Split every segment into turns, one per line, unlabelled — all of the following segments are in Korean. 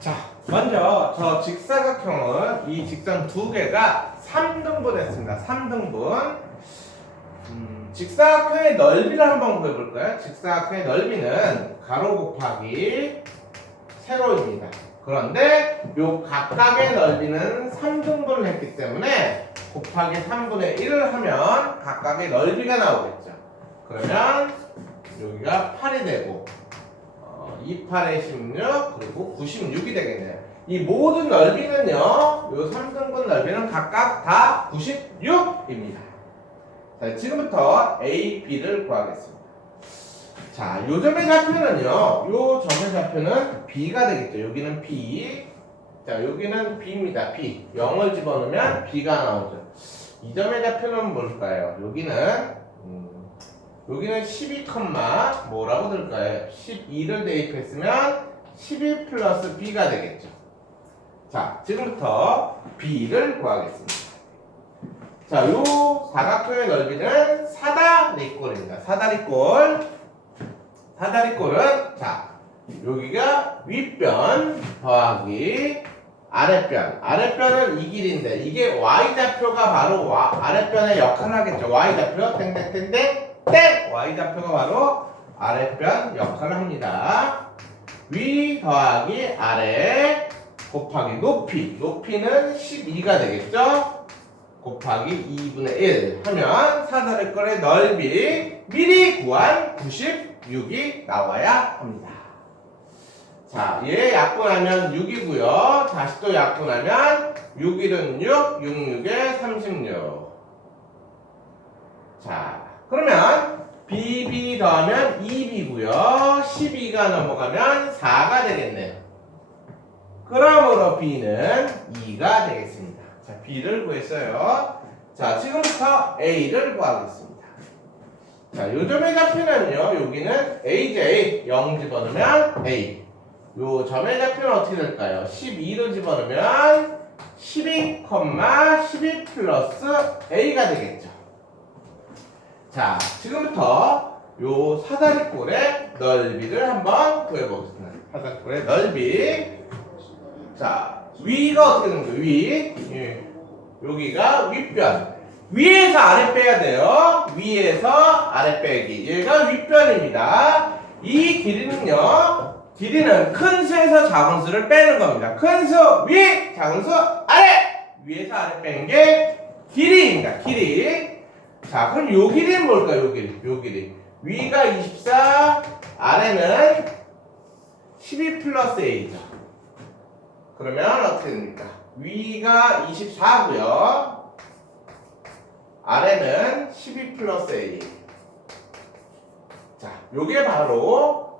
자, 먼저 저 직사각형은 이 직선 두 개가 3등분 했습니다. 3등분. 음, 직사각형의 너비를 한번 구해볼까요? 직사각형의 넓이는 가로 곱하기 세로입니다. 그런데 요 각각의 넓이는 3등분을 했기 때문에 곱하기 3분의 1을 하면 각각의 넓이가 나오겠죠. 그러면 여기가 8이 되고 어, 2, 8에 16 그리고 96이 되겠네요. 이 모든 넓이는요. 요 3등분 넓이는 각각 다 96입니다. 자, 지금부터 A, B를 구하겠습니다. 자, 요 점의 좌표는요. 요 점의 좌표는 B가 되겠죠. 여기는 B. 자, 여기는 B입니다. B. 0을 집어넣으면 B가 나오죠. 이 점의 좌표는 뭘까요? 여기는 음, 여기는 12, 뭐라고 들까요? 12를 대입했으면 12 플러스 B가 되겠죠. 자, 지금부터 B를 구하겠습니다. 자, 요 사각형의 넓이는 사다리꼴입니다. 사다리꼴. 사다리꼴은 자, 여기가 윗변 더하기 아랫변. 아랫변은 이 길인데 이게 y좌표가 바로 와- 아랫변의 역할을 하겠죠. y좌표 땡땡땡땡 땡! y좌표가 바로 아랫변 역할을 합니다. 위 더하기 아래 곱하기 높이. 높이는 12가 되겠죠? 곱하기 2분의 1 하면 사다리꼴의 넓이 미리 구한 96이 나와야 합니다. 자, 얘 약분하면 6이고요. 다시 또 약분하면 6, 1은 6, 6, 6에 36. 자, 그러면 BB 더하면 2B고요. 12가 넘어가면 4가 되겠네요. 그러므로 B는 2가 되겠습니다. 자, B를 구했어요. 자, 지금부터 A를 구하겠습니다. 자, 요점의 좌표는요, 여기는 AJ 0 집어넣으면 A. 요 점의 좌표는 어떻게 될까요? 12를 집어넣으면 12, 12 플러스 A가 되겠죠. 자, 지금부터 요 사다리꼴의 넓이를 한번 구해보겠습니다. 사다리꼴의 넓이. 자, 위가 어떻게 되는 거예요? 위. 예. 여기가 윗변. 위에서 아래 빼야 돼요. 위에서 아래 빼기. 얘가 윗변입니다. 이 길이는요. 길이는 큰 수에서 작은 수를 빼는 겁니다. 큰 수 위, 작은 수 아래. 위에서 아래 빼는 게 길이입니다. 길이. 자, 그럼 요 길이는 뭘까요? 요 길이. 요 길이. 위가 24, 아래는 12 플러스 A죠. 그러면 어떻게 됩니까? 위가 24고요. 아래는 12 플러스 A. 자, 요게 바로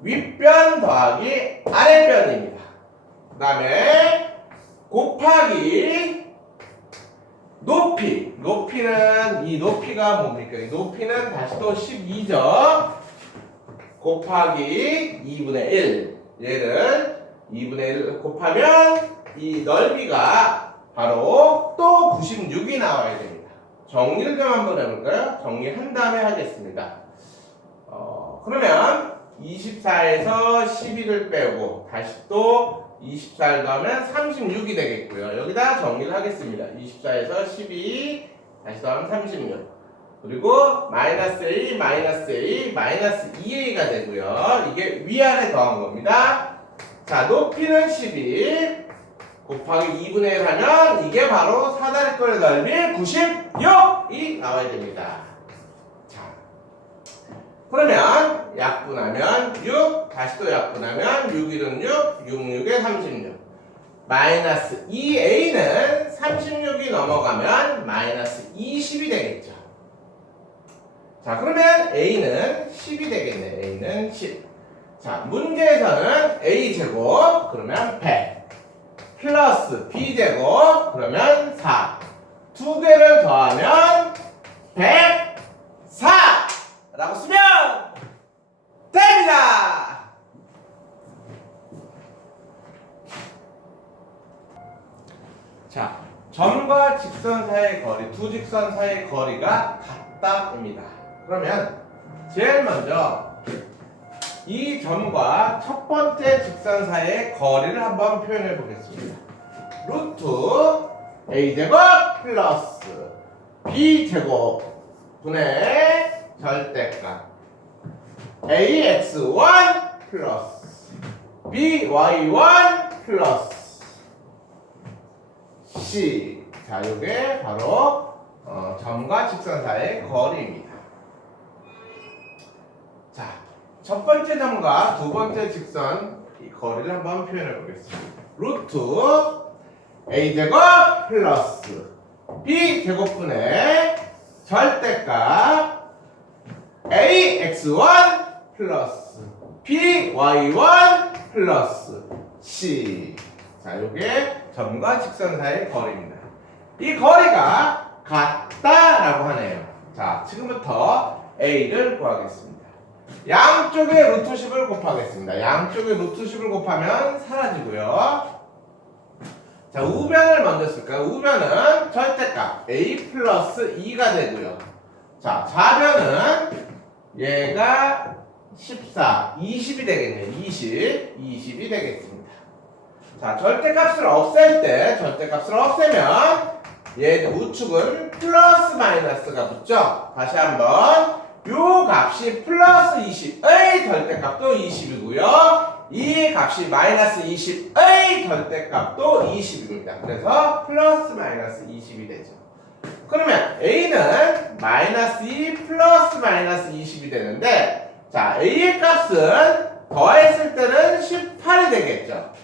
윗변 더하기 아랫변입니다. 그 다음에 곱하기 높이. 높이는 이 높이가 뭡니까? 이 높이는 다시 또 12죠. 곱하기 2분의 1. 얘를 2분의 1 곱하면 이 넓이가 바로 또 96이 나와야 됩니다. 정리를 좀 한번 해볼까요? 정리한 다음에 하겠습니다. 어, 그러면 24에서 12를 빼고 다시 또 24를 더하면 36이 되겠고요. 여기다 정리를 하겠습니다. 24에서 12 다시 더하면 36 그리고 마이너스 A, 마이너스 A, 마이너스 2A가 되고요. 이게 위아래 더한 겁니다. 자, 높이는 12 곱하기 2분의 1 하면 이게 바로 사다리꼴의 넓이 96이 나와야 됩니다. 자, 그러면 약분하면 6, 다시 또 약분하면 6, 1은 6, 6, 6에 36. 마이너스 2a는 36이 넘어가면 마이너스 20이 되겠죠. 자, 그러면 a는 10이 되겠네. a는 10. 자, 문제에서는 a제곱, 그러면 100. 플러스 b제곱, 그러면 4. 두 개를 더하면 104! 라고 쓰면 됩니다! 자, 점과 직선 사이의 거리, 두 직선 사이의 거리가 같다입니다. 그러면 제일 먼저 이 점과 첫 번째 직선 사이의 거리를 한번 표현해 보겠습니다. 루트 a 제곱 플러스 b 제곱 분의 절대값 ax1 플러스 by1 플러스 c 자 이게 바로 어, 점과 직선 사이의 거리입니다. 자, 첫 번째 점과 두 번째 직선 이 거리를 한번 표현해 보겠습니다. 루트 a 제곱 플러스 b 제곱분의 절대값 ax1 플러스 by1 플러스 c 자, 이게 점과 직선 사이의 거리입니다. 이 거리가 같다라고 하네요. 자, 지금부터 a를 구하겠습니다. 양쪽에 루트 10을 곱하겠습니다. 양쪽에 루트 10을 곱하면 사라지고요. 자, 우변을 먼저 쓸까요? 우변은 절대값 a 플러스 2가 되고요. 자, 좌변은 얘가 14, 20이 되겠네요. 20, 20이 되겠습니다. 자, 절대값을 없앨 때 절대값을 없애면 얘 우측은 플러스 마이너스가 붙죠. 다시 한번 요 값이 플러스 20의 절대값도 20이고요. 이 값이 마이너스 20의 절대값도 20입니다. 그래서 플러스 마이너스 20이 되죠. 그러면 a는 마이너스 2 플러스 마이너스 20이 되는데 자 a의 값은 더했을 때는 18이 되겠죠.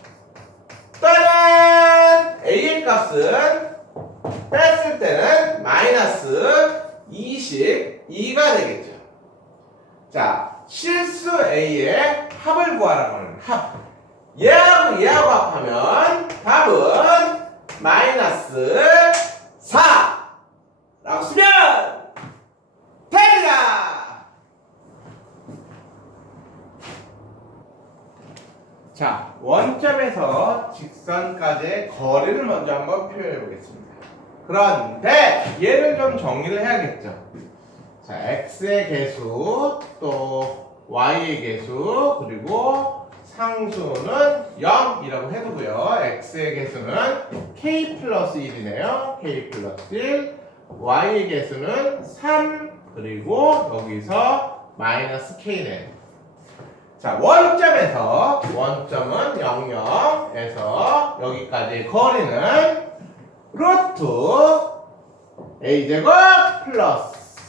값은 뺐을 때는 마이너스 22가 되겠죠. 자, 실수 A의 합을 구하라고 하는 합. 얘하고 얘하고 합하면 답은 마이너스 4 라고 쓰면 됩니다. 자, 원점에서 직선까지의 거리를 먼저 한번 표현해 보겠습니다. 그런데 얘를 좀 정리를 해야겠죠. 자, x의 개수 또 y의 개수 그리고 상수는 0이라고 해두고요. x의 개수는 k 플러스 1이네요. k 플러스 1 y의 개수는 3 그리고 여기서 마이너스 k네요. 자, 원점에서 원점은 00에서 여기까지 거리는 루트 a 제곱 플러스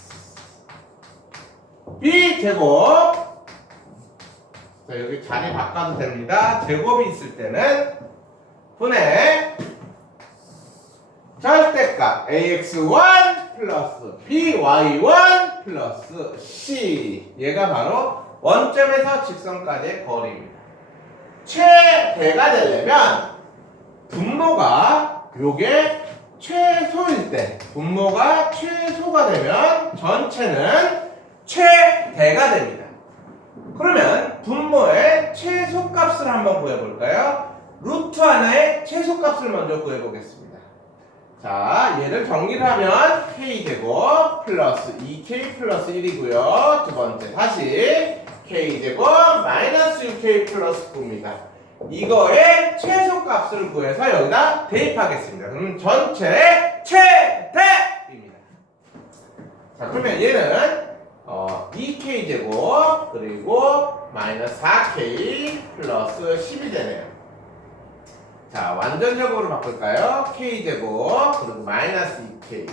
b 제곱 자, 여기 자리 바꿔도 됩니다. 제곱이 있을 때는 분의 절대값 ax1 플러스 by1 플러스 c 얘가 바로 원점에서 직선까지의 거리입니다. 최대가 되려면 분모가 요게 최소일 때 분모가 최소가 되면 전체는 최대가 됩니다. 그러면 분모의 최소값을 한번 구해볼까요? 루트 하나의 최소값을 먼저 구해보겠습니다. 자, 얘를 정리를 하면 k제곱 플러스 2k 플러스 1이고요. 두 번째 다시 k제곱 마이너스 6k 플러스 9입니다. 이거의 최소값을 구해서 여기다 대입하겠습니다. 그러면 전체의 최대입니다. 자, 그러면 얘는 어, 2k 제곱 그리고 마이너스 4k 플러스 10이 되네요. 자, 완전제곱으로 바꿀까요? k 제곱 그리고 마이너스 2k.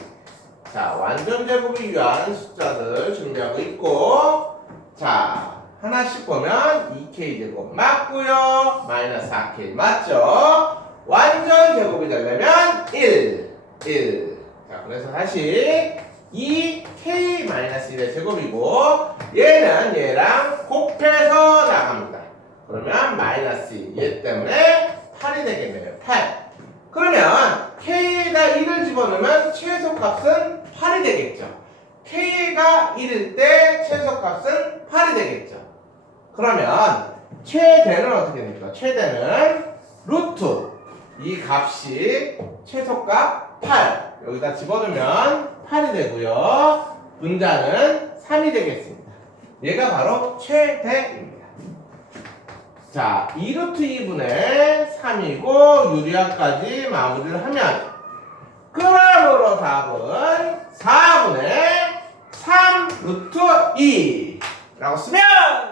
자, 완전제곱을 위한 숫자들 준비하고 있고, 자, 하나씩 보면 2k 제곱 맞고요, 마이너스 4k 맞죠? 완전 제곱이 되려면 1, 1. 자, 그래서 다시 2k 마이너스 1의 제곱이고, 얘는 얘랑 곱해서 나갑니다. 그러면 마이너스 2. 얘 때문에 8이 되겠네요. 8. 그러면 k에다 1을 집어넣으면 최소값은 8이 되겠죠. k가 1일 때 최소값은 8이 되겠죠. 그러면 최대는 어떻게 됩니까? 최대는 루트 이 값이 최소값 8 여기다 집어넣으면 8이 되고요. 분자는 3이 되겠습니다. 얘가 바로 최대입니다. 자, 2루트 2분의 3이고 유리화까지 마무리를 하면 그러므로 답은 4분의 3 루트 2라고 쓰면